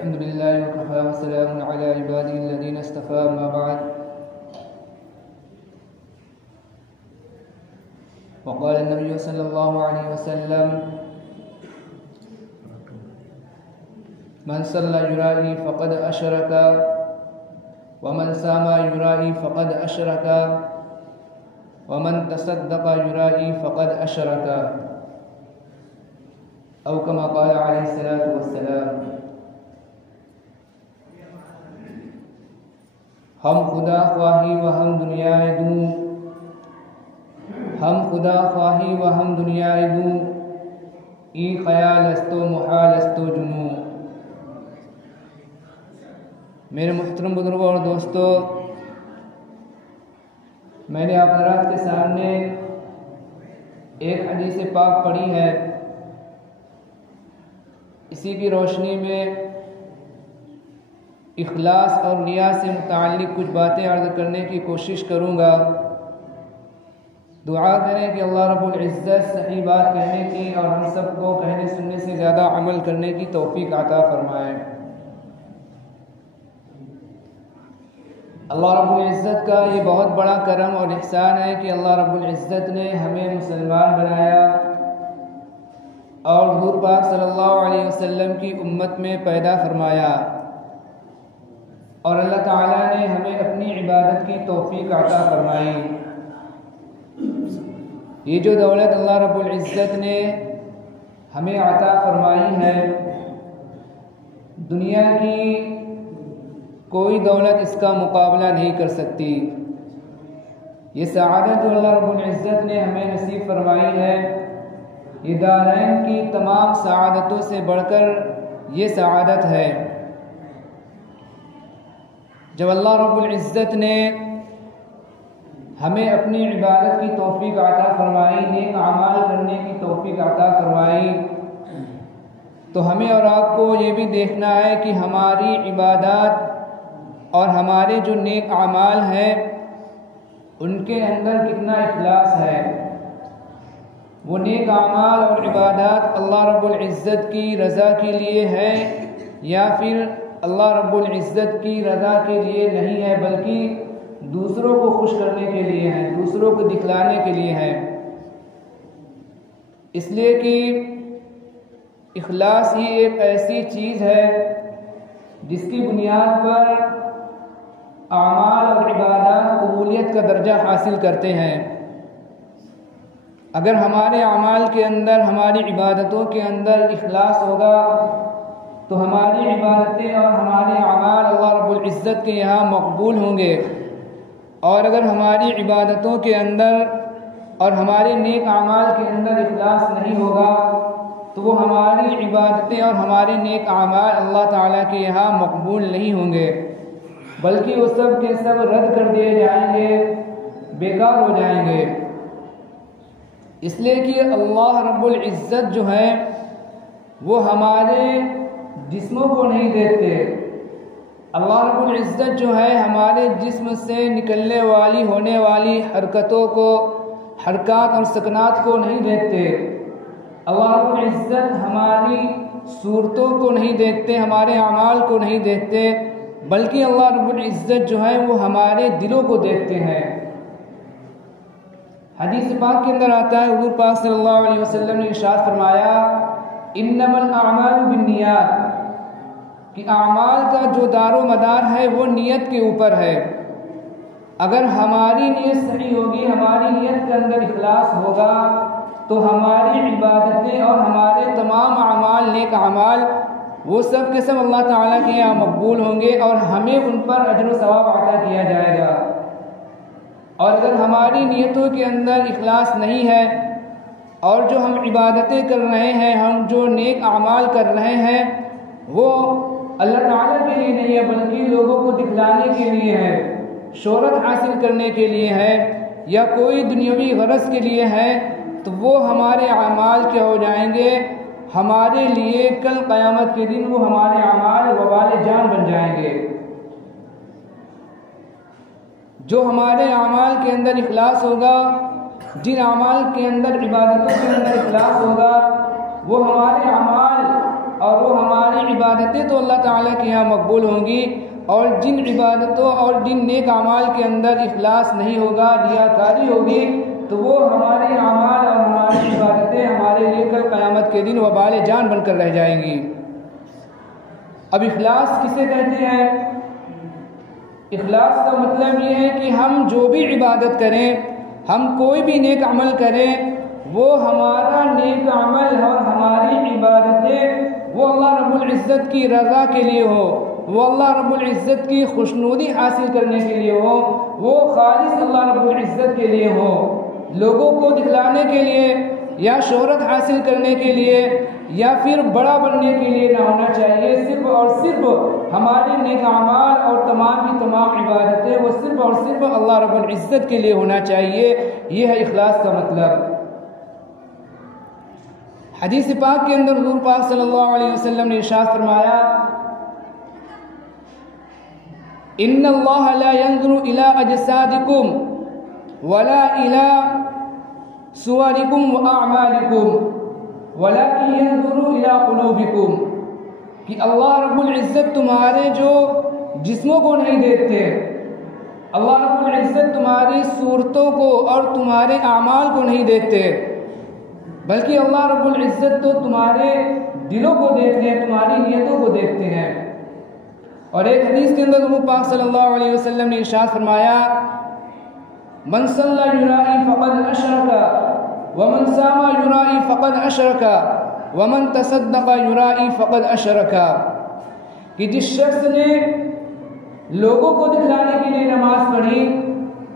अल्हम्दुलिल्लाहि व कफ़ा व सलामुन अला इबादिही अल्लज़ीना इस्तफ़ा अम्मा बअद। वक़ाल नबी सल्लल्लाहु अलैहि वसल्लम मन सल्ला युराई फ़क़द अशरका व मन सामा युराई फ़क़द अशरका व मन तसद्दक़ युराई फ़क़द अशरका औ कमा क़ाल अलैहिस्सलातु वस्सलाम। हम खुदा ख्वाही व हम दुनियाए दूँ, हम खुदा ख्वाही व हम दुनियाए दूँ, ई ख़यालस्तो मुहालस्तो जुनू। मेरे मुहतरम बुजुर्गों और दोस्तों, मैंने आप हज़रात के सामने एक हदीस पाक पढ़ी है। इसी की रोशनी में इखलास और रिया से मुताल्लिक़ कुछ बातें अर्ज़ करने की कोशिश करूँगा। दुआ करें कि अल्लाह रब्बुल इज़्ज़त सही बात कहने की और हम सबको कहने सुनने से ज़्यादा अमल करने की तौफ़ीक़ अता फ़रमाए। अल्लाह रब्बुल इज़्ज़त का ये बहुत बड़ा करम और एहसान है कि अल्लाह रब्बुल इज़्ज़त ने हमें मुसलमान बनाया और हुज़ूर पाक सल्लल्लाहु अलैहि वसल्लम की उम्मत में पैदा फरमाया और अल्लाह ताला ने हमें अपनी इबादत की तौफ़ीक़ अता फरमाई। ये जो दौलत अल्लाह रब्बुल इज़्ज़त ने हमें अता फरमाई है, दुनिया की कोई दौलत इसका मुकाबला नहीं कर सकती। ये सआदत जो अल्लाह रब्बुल इज़्ज़त ने हमें नसीब फरमाई है, ये दारैन की तमाम सआदतों से बढ़कर ये सआदत है। जब अल्लाह रब्बुल इज़्ज़त ने हमें अपनी इबादत की तौफ़ीक़ अता फरमाई, नेक अमाल करने की तौफ़ीक़ अता फरमाई, तो हमें और आपको ये भी देखना है कि हमारी इबादत और हमारे जो नेक अमाल हैं उनके अंदर कितना इखलास है। वो नेक अमाल और इबादत अल्लाह रब्बुल इज़्ज़त की रज़ा के लिए है या फिर अल्लाह रब्बुल इज़्ज़त की रज़ा के लिए नहीं है, बल्कि दूसरों को खुश करने के लिए है, दूसरों को दिखलाने के लिए है। इसलिए कि इखलास ही एक ऐसी चीज़ है जिसकी बुनियाद पर अमाल और इबादत कबूलियत का दर्जा हासिल करते हैं। अगर हमारे अमाल के अंदर, हमारी इबादतों के अंदर इखलास होगा तो हमारी इबादतें और हमारे अमाल अल्लाह रब्बुल इज़्ज़त के यहाँ मकबूल होंगे। और अगर हमारी इबादतों के अंदर और हमारे नेक अमाल के अंदर इखलास नहीं होगा तो वो हमारी इबादतें और हमारे नेक अमाल अल्लाह ताला के यहाँ मकबूल नहीं होंगे, बल्कि वो सब के सब रद्द कर दिए जाएंगे, बेकार हो जाएंगे। इसलिए कि अल्लाह रब्बुल इज़्ज़त जो है वो हमारे जिस्मों को नहीं देखते। अल्लाह रब्बुल इज़्ज़त जो है हमारे जिस्म से निकलने वाली होने वाली हरकतों को, हरकत और सकनात को नहीं देखते। अल्लाह रब्बुल इज़्ज़त हमारी सूरतों को नहीं देखते, हमारे अमाल को नहीं देखते, बल्कि अल्लाह रब्बुल इज़्ज़त जो है वो हमारे दिलों को देखते हैं। हदीस पाक के अंदर आता है, हुज़ूर पाक सल्लल्लाहु अलैहि वसल्लम ने इरशाद फरमाया, इन्नमल अमालु बिन्नियात, कि अमाल का जो दारो मदार है वो नियत के ऊपर है। अगर हमारी नियत सही होगी, हमारी नियत के अंदर इखलास होगा, तो हमारी इबादतें और हमारे तमाम अमाल, नेक अमाल, वो सब के सब अल्लाह ताला के यहाँ मकबूल होंगे और हमें उन पर अजर व सवाब अता किया जाएगा। और अगर हमारी नियतों के अंदर इखलास नहीं है और जो हम इबादतें कर रहे हैं, हम जो नेक अमाल कर रहे हैं, वो अल्लाह ताला के लिए नहीं है, बल्कि लोगों को दिखलाने के लिए है, शोहरत हासिल करने के लिए है, या कोई दुनियावी गरज के लिए है, तो वो हमारे अमाल क्या हो जाएंगे, हमारे लिए कल क़यामत के दिन वो हमारे अमाल वबाल जान बन जाएंगे। जो हमारे अमाल के अंदर इखलास होगा, जिन अमाल के अंदर, इबादतों के अंदर इखलास होगा, वो हमारे अमाल और वो हमारी इबादतें तो अल्लाह ताला के यहाँ मकबूल होंगी, और जिन इबादतों और जिन नेक अमाल के अंदर इखलास नहीं होगा, रियाकारी होगी, तो वो हमारे अमाल और हमारी इबादतें हमारे लिए कल क़यामत के दिन वबाल जान बनकर रह जाएंगी। अब इखलास किसे कहते हैं? इखलास का मतलब ये है कि हम जो भी इबादत करें, हम कोई भी नेक अमल करें, वो हमारा नेक अमल और हमारी इबादतें वो अल्लाह रब्बुल इज़्ज़त की रज़ा के लिए हो, वो अल्लाह रब्बुल इज़्ज़त की खुशनुदी हासिल करने के लिए हो, वो खालिस अल्लाह रब्बुल इज़्ज़त के लिए हो, लोगों को दिखलाने के लिए या शोहरत हासिल करने के लिए या फिर बड़ा बनने के लिए ना होना चाहिए। सिर्फ और सिर्फ हमारे नेक अमाल और तमाम की तमाम इबादतें वो सिर्फ और सिर्फ अल्लाह रब्बुल इज़्ज़त के लिए होना चाहिए। ये है इखलास का मतलब। हदीस पाक के अंदर हुज़ूर पाक सल्लल्लाहु अलैहि वसल्लम ने इरशाद फरमाया, इन्नल्लाह ला यंज़ुरु इला अजसादिकुम वला इला सुवरिकुम व अअमालिकुम वलाकिन यंज़ुरु इला कुलूबिकुम, कि अल्लाह रब्बुल इज़्ज़त तुम्हारे जो जिस्मों को नहीं देखते, अल्लाह रब्बुल इज़्ज़त तुम्हारी सूरतों को और तुम्हारे अमाल को नहीं देखते, बल्कि अल्लाह रब्बुल इज़्ज़त तो तुम्हारे दिलों को देखते हैं, तुम्हारी नियतों को देखते हैं। और एक हदीस के अंदर हुज़ूर पाक सल्लल्लाहु अलैहि वसल्लम ने इरशाद फरमाया, मन सल्ला युराई फ़क़द अशरका व मन सामा युराई फ़क़द अशरका व मन तसद्दक़ा युराई फ़क़द अशरका, कि जिस शख्स ने लोगों को दिखलाने के लिए नमाज पढ़ी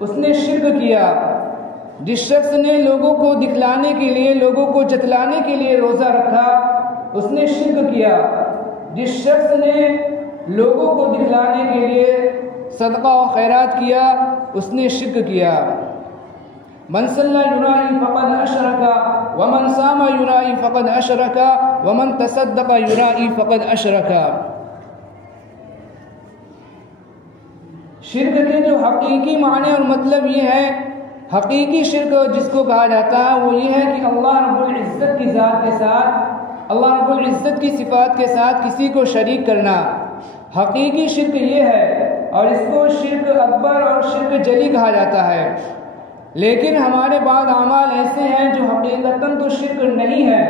उसने शिर्क किया, जिस शख्स ने लोगों को दिखलाने के लिए, लोगों को जतलाने के लिए रोज़ा रखा उसने शिर्क किया, जिस शख्स ने लोगों को दिखलाने के लिए सदका और खैरात किया उसने शिर्क किया। मन सल्ला युराई फ़क़द अशरका व मन सामा युराई फ़क़द अशरका व मन तसद्दक़ा युराई फ़क़द अशरका। शिर्क के जो हकीकी माने और मतलब ये है, हकीकी शिर्क जिसको कहा जाता है वो ये है कि अल्लाह रब्बुल इज़्ज़त की ज़ात के साथ, अल्लाह रब्बुल इज़्ज़त की सिफ़ात के साथ किसी को शरीक करना, हकीकी शिर्क ये है। और इसको शिर्क अकबर और शिर्क जली कहा जाता है। लेकिन हमारे बाद अमाल ऐसे हैं जो हकीकतन तो शिर्क नहीं है,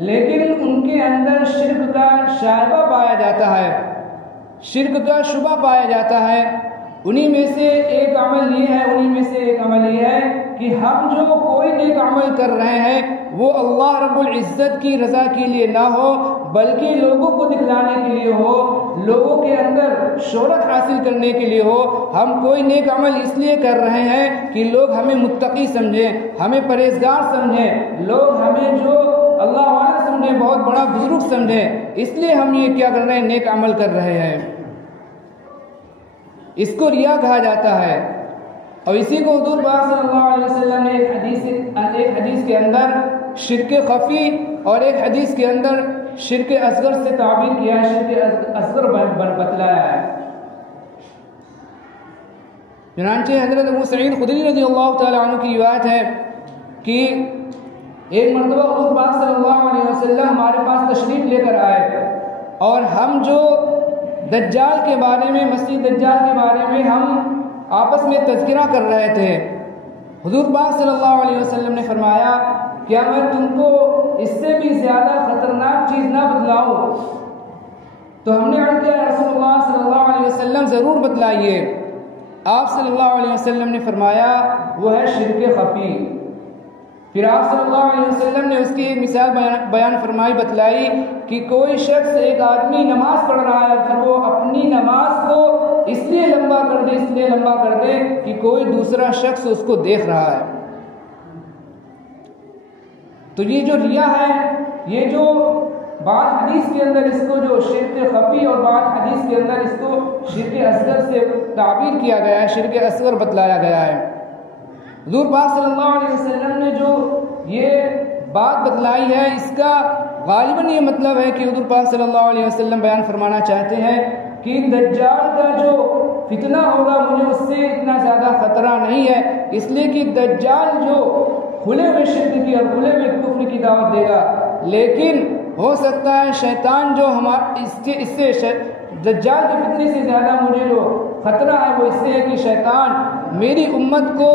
लेकिन उनके अंदर शिर्क का शायबा पाया जाता है, शिर्क का शुबा पाया जाता है। उन्हीं में से एक अमल ये है, उन्हीं में से एक अमल ये है कि हम जो कोई नेक अमल कर रहे हैं वो अल्लाह रब्बुल इज़्ज़त की रज़ा के लिए ना हो, बल्कि लोगों को दिखलाने के लिए हो, लोगों के अंदर शोहरत हासिल करने के लिए हो। हम कोई नेक अमल इसलिए कर रहे हैं कि लोग हमें मुत्तकी समझें, हमें परहेज़गार समझें, लोग हमें जो अल्लाह वाला समझें, बहुत बड़ा बुजुर्ग समझें, इसलिए हम ये क्या कर रहे हैं, नेक अमल कर रहे हैं। इसको रिया कहा जाता है। और इसी को हुज़ूर पाक सल्लल्लाहु अलैहि वसल्लम ने एक हदीस के अंदर शिर्क खफ़ी और एक हदीस के अंदर शिर्क असगर से ताबीर किया है, शिर्क असगर बतलाया है। चुनांचे हज़रत अबू सईद खुदरी रज़ियल्लाहु तआला अन्हु की रिवायत है कि एक मरतबा हुज़ूर पाक सल्लल्लाहु अलैहि वसल्लम हमारे पास तशरीफ़ लेकर आए और हम जो दज्जाल के बारे में, मसीह दज्जाल के बारे में हम आपस में तज़किरा कर रहे थे। हुज़ूर पाक सल्लल्लाहु अलैहि वसल्लम ने फरमाया, क्या मैं तुमको इससे भी ज़्यादा ख़तरनाक चीज़ ना बतलाऊँ? तो हमने अर्ज़ किया, रसूलुल्लाह सल्लल्लाहु अलैहि वसल्लम ज़रूर बतलाइए। आप सल्लल्लाहु अलैहि वसल्लम ने फरमाया, वो है शिर्क खफ़ी। फिर आप सल्लल्लाहु अलैहि वसल्लम ने उसकी एक मिसाल बयान फरमाई, बतलाई कि कोई शख्स, एक आदमी नमाज़ पढ़ रहा है, फिर वो अपनी नमाज को इसलिए लंबा कर दे, इसलिए लंबा कर दे कि कोई दूसरा शख्स उसको देख रहा है। तो ये जो रिया है, ये जो बाद हदीस के अंदर इसको जो शिर्क खफ़ी और बाद हदीस के अंदर इसको शिर्क असगर से ताबीर किया गया है, शिर्क असगर बतलाया गया है। हुज़ूर पाक सल्लल्लाहु अलैहि वसल्लम ने जो ये बात बतलाई है, इसका गालिबन ये मतलब है कि हुज़ूर पाक सल्लल्लाहु अलैहि वसल्लम बयान फरमाना चाहते हैं कि दज्जाल का जो फितना होगा मुझे उससे इतना ज़्यादा ख़तरा नहीं है, इसलिए कि दज्जाल जो खुले हुए शिर्क की और खुले हुए कुफ्र की दावत देगा, लेकिन हो सकता है शैतान जो इससे दज्जाल के फितने से ज़्यादा मुझे जो ख़तरा है वो इससे है कि शैतान मेरी उम्मत को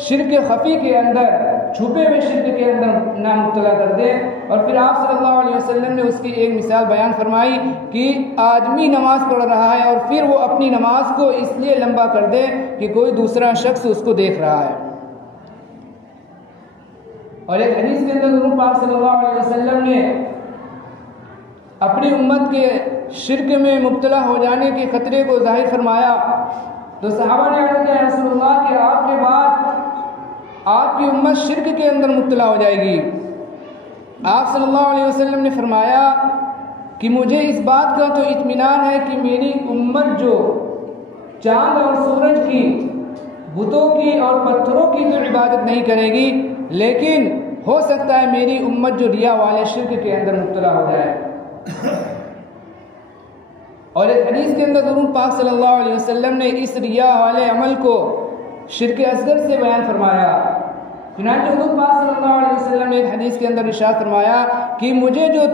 शिर्क खफ़ी के अंदर, छुपे हुए शिर्क के अंदर ना मुब्तला कर दे। और फिर आप सल्लल्लाहु अलैहि वसल्लम ने उसकी एक मिसाल बयान फरमाई कि आदमी नमाज़ पढ़ रहा है और फिर वो अपनी नमाज को इसलिए लंबा कर दे कि कोई दूसरा शख्स उसको देख रहा है। और एक हदीस के अंदर हुज़ूर पाक सल्लल्लाहु अलैहि वसल्लम ने अपनी उम्मत के शिर्क में मुब्तला हो जाने के खतरे को जाहिर फरमाया। तो सहाबा ने अर्ज़ किया, या रसूलल्लाह कि आपके बाद आपकी उम्मत शिर्क के अंदर मुब्तला हो जाएगी। आप सल्लल्लाहु अलैहि वसल्लम ने फरमाया कि मुझे इस बात का तो इत्मीनान है कि मेरी उम्मत जो चांद और सूरज की, बुतों की और पत्थरों की तो इबादत नहीं करेगी, लेकिन हो सकता है मेरी उम्मत जो रिया वाले शिर्क के अंदर मुब्तला हो जाए। और एक हदीस के अंदर हुज़ूर पाक सल्लल्लाहु अलैहि वसल्लम ने इस रिया वाले अमल को शिर्क असगर से बयान फरमाया। चुनांचे हुज़ूर पाक सल्लल्लाहु अलैहि वसल्लम ने एक हदीस के अंदर इरशाद फरमाया कि मुझे जो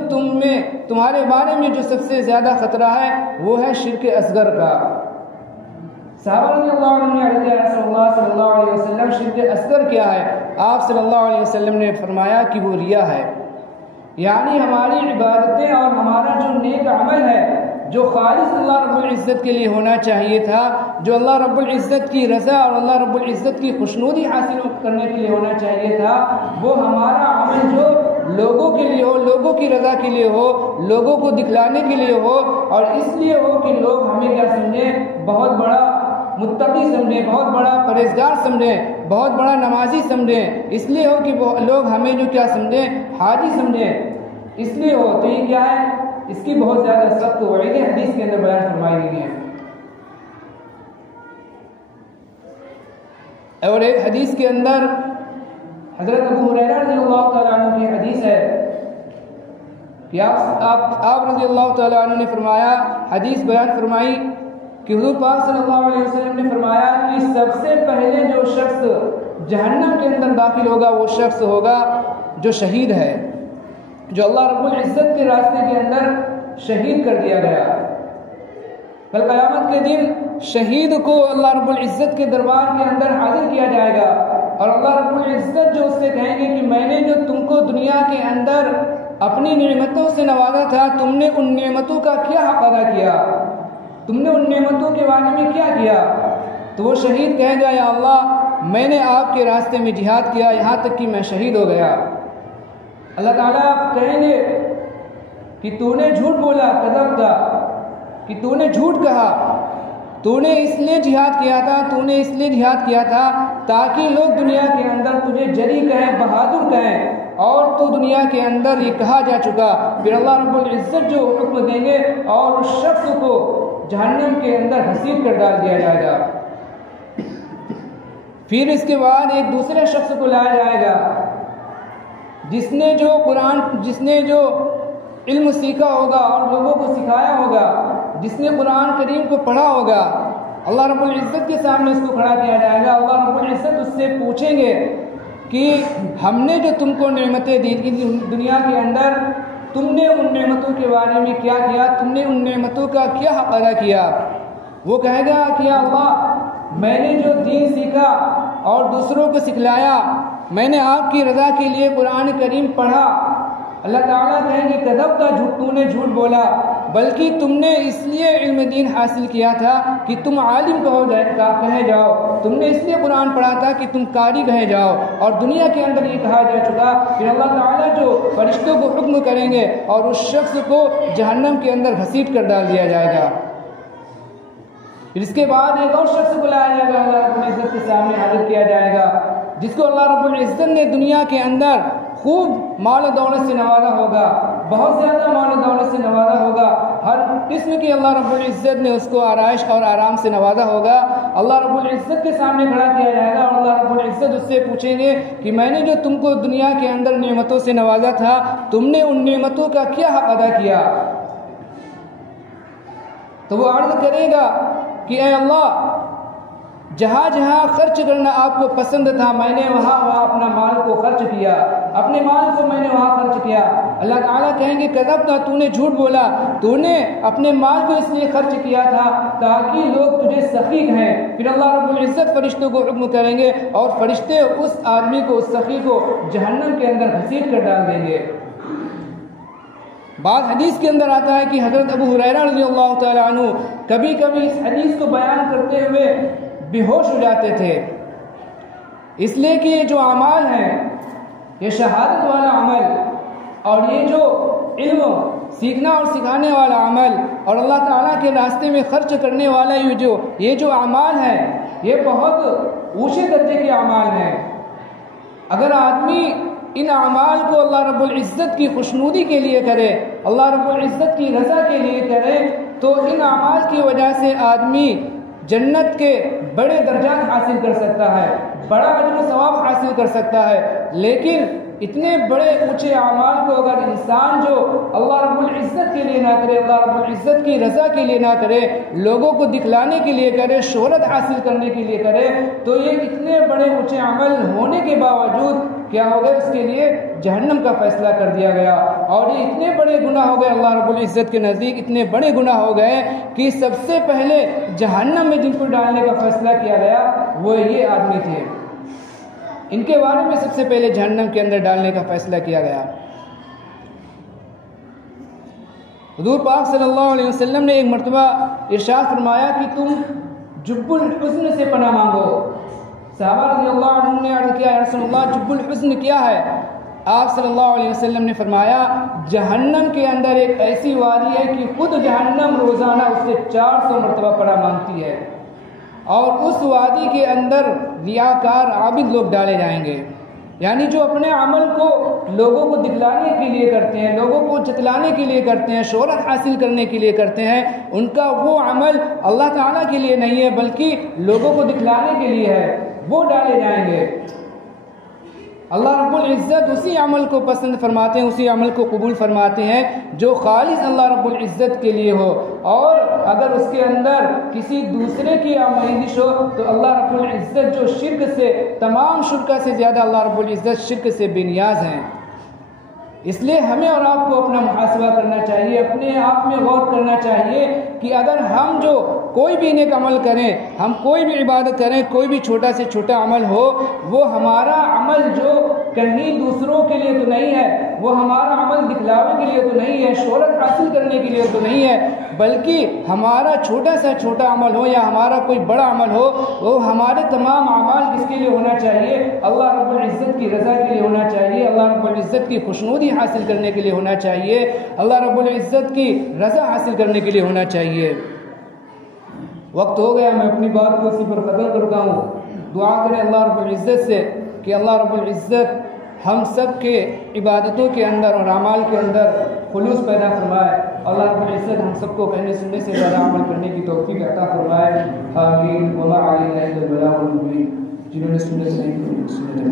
तुम्हारे बारे में जो सबसे ज़्यादा ख़तरा है वो है शिर्क असगर का। सहाबा रज़ियल्लाहु अन्हुम ने अर्ज़ किया, रसूलुल्लाह सल्लल्लाहु अलैहि वसल्लम शिर्क असगर क्या है? आप सल्लल्लाहु अलैहि वसल्लम ने फरमाया कि वो रिया है, यानी हमारी इबादतें और हमारा जो नेक अमल है जो खालिस अल्लाह रब्बुल इज़्ज़त के लिए होना चाहिए था, जो अल्लाह रब्बुल इज़्ज़त की रज़ा और अल्लाह रब्बुल इज़्ज़त की खुशनुदी हासिल करने के लिए होना चाहिए था, वो हमारा अमल जो लोगों के लिए हो, लोगों की रज़ा के लिए हो, लोगों को दिखलाने के लिए हो और इसलिए हो कि लोग हमें क्या समझें, बहुत बड़ा मुत्तकी समझें, बहुत बड़ा परहेज़गार समझें, बहुत बड़ा नमाजी समझें, इसलिए हो कि लोग हमें जो क्या समझें, हाजी समझें, इसलिए हो। तो ये क्या है, इसकी बहुत ज़्यादा सख्त वईदें हदीस के अंदर बयान फरमाई गई हैं। और एक हदीस के अंदर हज़रत अबू हुरैरा रज़ियल्लाहु तआला अन्हु की हदीस है कि आप रज़ियल्लाहु तआला अन्हु ने फरमाया, हदीस बयान फरमाई कि हुज़ूर पाक सल्लल्लाहु अलैहि वसल्लम ने फरमाया कि सबसे पहले जो शख्स जहन्नम के अंदर दाखिल होगा वो शख्स होगा जो शहीद है, जो अल्लाह रब्बुल इज़्ज़त के रास्ते के अंदर शहीद कर दिया गया। कल क़यामत के दिन शहीद को अल्लाह रब्बुल इज़्ज़त के दरबार के अंदर हाजिर किया जाएगा और अल्लाह रब्बुल इज़्ज़त जो उससे कहेंगे कि मैंने जो तुमको दुनिया के अंदर अपनी नेमतों से नवाजा था, तुमने उन नेमतों का क्या हक़ अदा किया, तुमने उन नेमतों के बारे में क्या किया? तो वो शहीद कहेगा, या अल्लाह मैंने आपके रास्ते में जिहाद किया, यहाँ तक कि मैं शहीद हो गया। अल्लाह ताला कहेंगे कि तूने झूठ बोला, कज़ब्ता, कि तूने झूठ कहा, तूने इसलिए जिहाद किया था, तूने इसलिए जिहाद किया था ताकि लोग दुनिया के अंदर तुझे जरी कहें, बहादुर कहें, और तो दुनिया के अंदर ये कहा जा चुका। फिर अल्लाह रब्बुल इज़्ज़त जो हुक्म देंगे और उस शख्स को जहन्नम के अंदर घसीट कर डाल दिया जाएगा। फिर इसके बाद एक दूसरे शख्स को लाया जाएगा जिसने जो इल्म सीखा होगा और लोगों को सिखाया होगा, जिसने कुरान करीम को पढ़ा होगा। अल्लाह रब्बुल इज़्ज़त के सामने उसको खड़ा किया जाएगा। अल्लाह रब्बुल इज़्ज़त उससे पूछेंगे कि हमने जो तुमको नेमतें दी थी दुनिया के अंदर, तुमने उन नेमतों के बारे में क्या किया, तुमने उन नेमतों का क्या हक़ अदा किया? वो कहेगा कि अल्लाह मैंने जो दीन सीखा और दूसरों को सिखलाया, मैंने आपकी रज़ा के लिए कुरान करीम पढ़ा। अल्लाह ताला कहेंगे कज़ब्ता, तूने झूठ बोला, बल्कि तुमने इसलिए इल्म दीन हासिल किया था कि तुम आलिम कहे जाओ, तुमने इसलिए कुरान पढ़ा था कि तुम कारी कहे जाओ। और दुनिया के अंदर ये कहा जा चुका। फिर अल्लाह ताला जो फरिश्तों को हुक्म करेंगे और उस शख्स को जहन्नम के अंदर घसीट कर डाल दिया जाएगा। फिर इसके बाद एक और शख्स को लाया जाएगा, अल्लाह रब्बुल इज़्ज़त के सामने हाजिर किया जाएगा, जिसको अल्लाह रब्बुल इज़्ज़त ने दुनिया के अंदर खूब माल दौलत से नवाजा होगा, बहुत ज़्यादा माल दौलत से नवाजा होगा, हर किस्म की अल्लाह रब्बुल इज़्ज़त ने उसको आराइश और आराम से नवाजा होगा। अल्लाह रब्बुल इज़्ज़त के सामने खड़ा किया जाएगा और अल्लाह रब्बुल इज़्ज़त उससे पूछेंगे कि मैंने जो तुमको दुनिया के अंदर नेमतों से नवाजा था, तुमने उन नेमतों का क्या हक़ अदा किया? तो वो अर्ज़ करेगा कि ऐ अल्लाह, जहाँ जहाँ खर्च करना आपको पसंद था मैंने वहाँ वहाँ अपना माल को खर्च किया, अपने माल को मैंने वहाँ खर्च किया। अल्लाह ताला कहेंगे कज़ब्ता, तूने झूठ बोला, तूने अपने माल को इसलिए खर्च किया था ताकि लोग तुझे सखी कहें। फिर अल्लाह रब्बुल इज़्ज़त फरिश्तों को हुक्म करेंगे और फरिश्ते उस आदमी को, उस सखी को जहन्नम के अंदर घसीट कर डाल देंगे। बाद हदीस के अंदर आता है कि हज़रत अबू हुरैरा रज़ियल्लाहु तआला अन्हु कभी कभी इस हदीस को बयान करते हुए बेहोश हो जाते थे, इसलिए कि ये जो अमाल हैं, ये शहादत वाला अमल और ये जो इल्म सीखना और सिखाने वाला अमल और अल्लाह ताला के रास्ते में खर्च करने वाला ये जो अमाल है, ये बहुत ऊंचे दर्जे के अमाल हैं। अगर आदमी इन अमाल को अल्लाह रब्बुल इज़्ज़त की खुशनुदी के लिए करे, अल्लाह रब्बुल इज़्ज़त की रज़ा के लिए करे, तो इन अमाल की वजह से आदमी जन्नत के बड़े दर्जात हासिल कर सकता है, बड़ा अजर सवाब हासिल कर सकता है। लेकिन इतने बड़े ऊंचे अमाल को अगर इंसान जो अल्लाह रब्बुल इज़्ज़त के लिए ना करे, अल्लाह रब्बुल इज़्ज़त की रज़ा के लिए ना करे, लोगों को दिखलाने के लिए करे, शोहरत हासिल करने के लिए करे, तो ये इतने बड़े ऊंचे अमल होने के बावजूद क्या हो गए, उसके लिए जहन्नम का फैसला कर दिया गया। और ये इतने बड़े गुनाह हो गए अल्लाह रब्बुल इज़्ज़त के नज़दीक, इतने बड़े गुनाह हो गए कि सबसे पहले जहन्नम में जिनको डालने का फैसला किया गया वो ये आदमी थे, इनके बारे में सबसे पहले जहन्नम के अंदर डालने का फैसला किया गया। हुज़ूर पाक सल्लल्लाहु अलैहि वसल्लम ने एक मर्तबा इरशाद फरमाया कि तुम जुब्बुल हुज़्न से पनाह मांगो। सहाबा रज़ियल्लाहु अन्हुम ने अर्ज़ किया, या रसूलल्लाह जुब्बुल हुज़्न क्या है? आप सल्लल्लाहु अलैहि वसल्लम ने फरमाया, जहन्नम के अंदर एक ऐसी वादी है कि खुद जहन्नम रोज़ाना उससे 400 मरतबा पनाह मांगती है और उस वादी के अंदर रियाकार आबिद लोग डाले जाएंगे, यानी जो अपने अमल को लोगों को दिखलाने के लिए करते हैं, लोगों को जतलाने के लिए करते हैं, शोहरत हासिल करने के लिए करते हैं, उनका वो अमल अल्लाह ताला के लिए नहीं है बल्कि लोगों को दिखलाने के लिए है, वो डाले जाएंगे। अल्लाह रब्बुल इज़्ज़त उसी अमल को पसंद फरमाते हैं, उसी अमल को कबूल फरमाते हैं जो खालिस अल्लाह रब्बुल इज़्ज़त के लिए हो। और अगर उसके अंदर किसी दूसरे की आमेज़िश हो तो अल्लाह रब्बुल इज़्ज़त जो शिर्क से, तमाम शुरका से ज़्यादा अल्लाह रब्बुल इज़्ज़त शिर्क से बेनियाज हैं। इसलिए हमें और आपको अपना मुहासबा करना चाहिए, अपने आप में गौर करना चाहिए कि अगर हम जो कोई भी नेक अमल करें, हम कोई भी इबादत करें, कोई भी छोटा से छोटा अमल हो, वो हमारा अमल जो कहीं दूसरों के लिए तो नहीं है, वो हमारा अमल दिखलावे के लिए तो नहीं है, शोहरत हासिल करने के लिए तो नहीं है, बल्कि हमारा छोटा सा छोटा अमल हो या हमारा कोई बड़ा अमल हो, वो हमारे तमाम अमाल किसके लिए होना चाहिए? अल्लाह रब्बुल इज़्ज़त की रज़ा के लिए होना चाहिए, अल्लाह रब्बुल इज़्ज़त की खुशनुदी हासिल करने के लिए होना चाहिए, अल्लाह रब्बुल इज़्ज़त की रज़ा हासिल करने के लिए होना चाहिए। वक्त हो गया, मैं अपनी बात को इसी पर ख़त्म करता हूँ। दुआ करें अल्लाह रब्बुल इज़्ज़त से कि अल्लाह रब्बुल इज़्ज़त हम सब के इबादतों के अंदर और अमाल के अंदर खुलूस पैदा फरमाए। अल्लाह रब्बुल इज़्ज़त हम सबको कहने सुनने से ज़्यादा अमल करने की तौफ़ीक़ अता फरमाए। आमीन। व मा अलैना इल्लल बलागुल मुबीन। जिन्होंने सुनने से नहीं सुनने